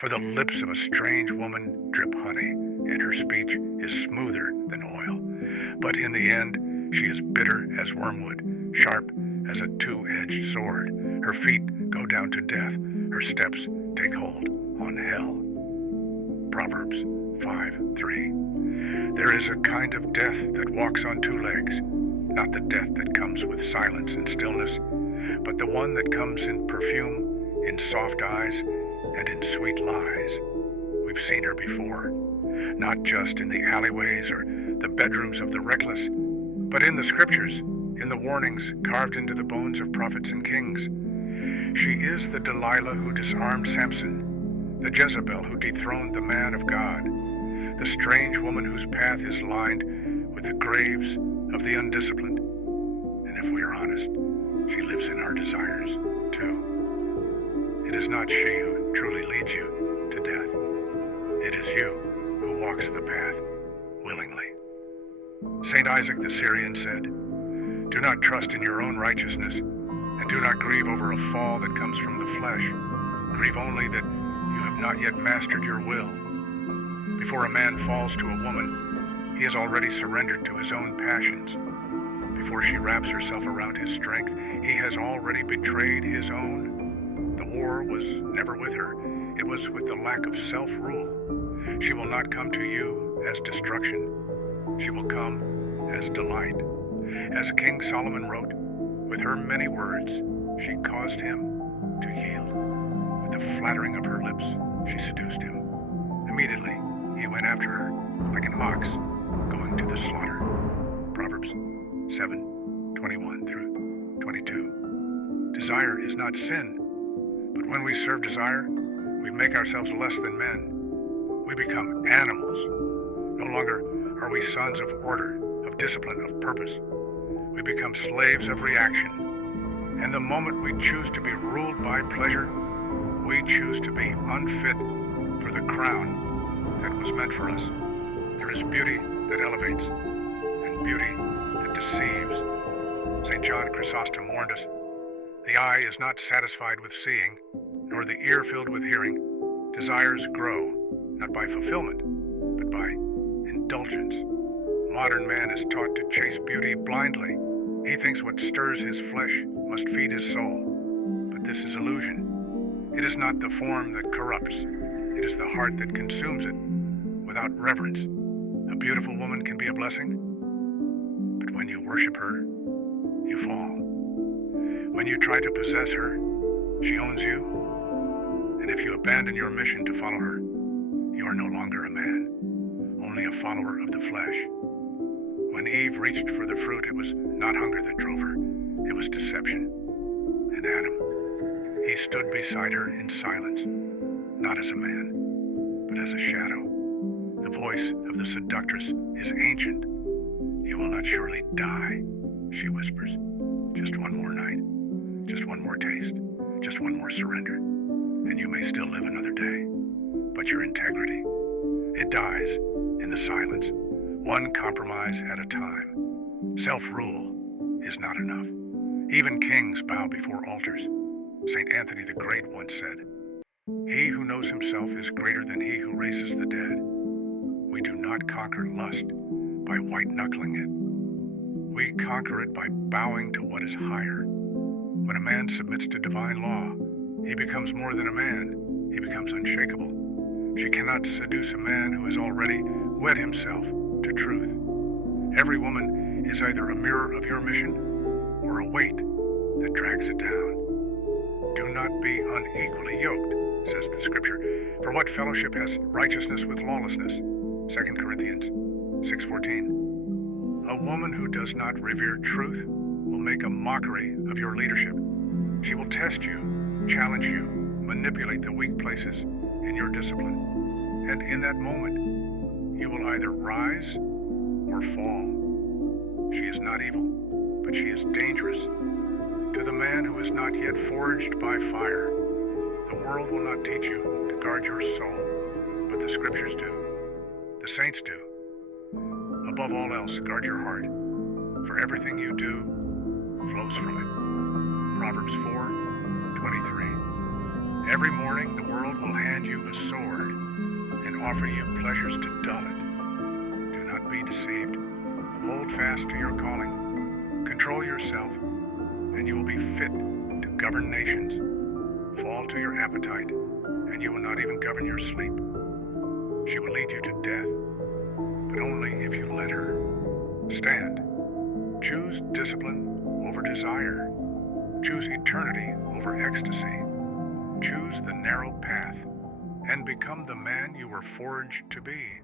For the lips of a strange woman drip honey, and her speech is smoother than oil. But in the end, she is bitter as wormwood, sharp as a two-edged sword. Her feet go down to death, her steps take hold on hell. Proverbs 5:3. There is a kind of death that walks on two legs, not the death that comes with silence and stillness, but the one that comes in perfume, in soft eyes, and in sweet lies. We've seen her before, not just in the alleyways or the bedrooms of the reckless, but in the scriptures, in the warnings carved into the bones of prophets and kings. She is the Delilah who disarmed Samson, the Jezebel who dethroned the man of God, the strange woman whose path is lined with the graves of the undisciplined. And if we are honest, she lives in our desires, too. It is not she who truly leads you to death. It is you who walks the path willingly. St. Isaac the Syrian said, "Do not trust in your own righteousness, and do not grieve over a fall that comes from the flesh. Grieve only that you have not yet mastered your will." Before a man falls to a woman, he has already surrendered to his own passions. Before she wraps herself around his strength, he has already betrayed his own. The war was never with her. It was with the lack of self-rule. She will not come to you as destruction. She will come as delight. As King Solomon wrote, with her many words, she caused him to yield. With the flattering of her lips, she seduced him. Immediately, he went after her like an ox going to the slaughter. Proverbs 7:21 through 22. Desire is not sin, but when we serve desire, we make ourselves less than men. We become animals. No longer are we sons of order, of discipline, of purpose. We become slaves of reaction. And the moment we choose to be ruled by pleasure, we choose to be unfit for the crown that was meant for us. There is beauty that elevates and beauty that deceives. St. John Chrysostom warned us, "The eye is not satisfied with seeing, nor the ear filled with hearing. Desires grow, not by fulfillment, but by indulgence." Modern man is taught to chase beauty blindly. He thinks what stirs his flesh must feed his soul. But this is illusion. It is not the form that corrupts. It is the heart that consumes it without reverence. A beautiful woman can be a blessing, but when you worship her, you fall. When you try to possess her, she owns you. And if you abandon your mission to follow her, you are no longer a man, only a follower of the flesh. When Eve reached for the fruit, it was not hunger that drove her, it was deception. And Adam, he stood beside her in silence, not as a man, but as a shadow. The voice of the seductress is ancient. "You will not surely die," she whispers. "Just one more night, just one more taste, just one more surrender, and you may still live another day. But your integrity, it dies in the silence, one compromise at a time. Self-rule is not enough. Even kings bow before altars. St. Anthony the Great once said, "He who knows himself is greater than he who raises the dead." We do not conquer lust by white-knuckling it. We conquer it by bowing to what is higher. When a man submits to divine law, he becomes more than a man. He becomes unshakable. She cannot seduce a man who has already wed himself to truth. Every woman is either a mirror of your mission or a weight that drags it down. Do not be unequally yoked, says the scripture. For what fellowship has righteousness with lawlessness? 2 Corinthians 6:14. A woman who does not revere truth will make a mockery of your leadership. She will test you, challenge you, manipulate the weak places in your discipline. And in that moment, you will either rise or fall. She is not evil, but she is dangerous. To the man who is not yet forged by fire, the world will not teach you to guard your soul, but the scriptures do. The saints do. Above all else, guard your heart, for everything you do flows from it. Proverbs 4:23. Every morning the world will hand you a sword and offer you pleasures to dull it. Do not be deceived. Hold fast to your calling. Control yourself, and you will be fit to govern nations. Fall to your appetite, and you will not even govern your sleep. She will lead you to death, but only if you let her. Stand. Choose discipline over desire. Choose eternity over ecstasy. Choose the narrow path, and become the man you were forged to be.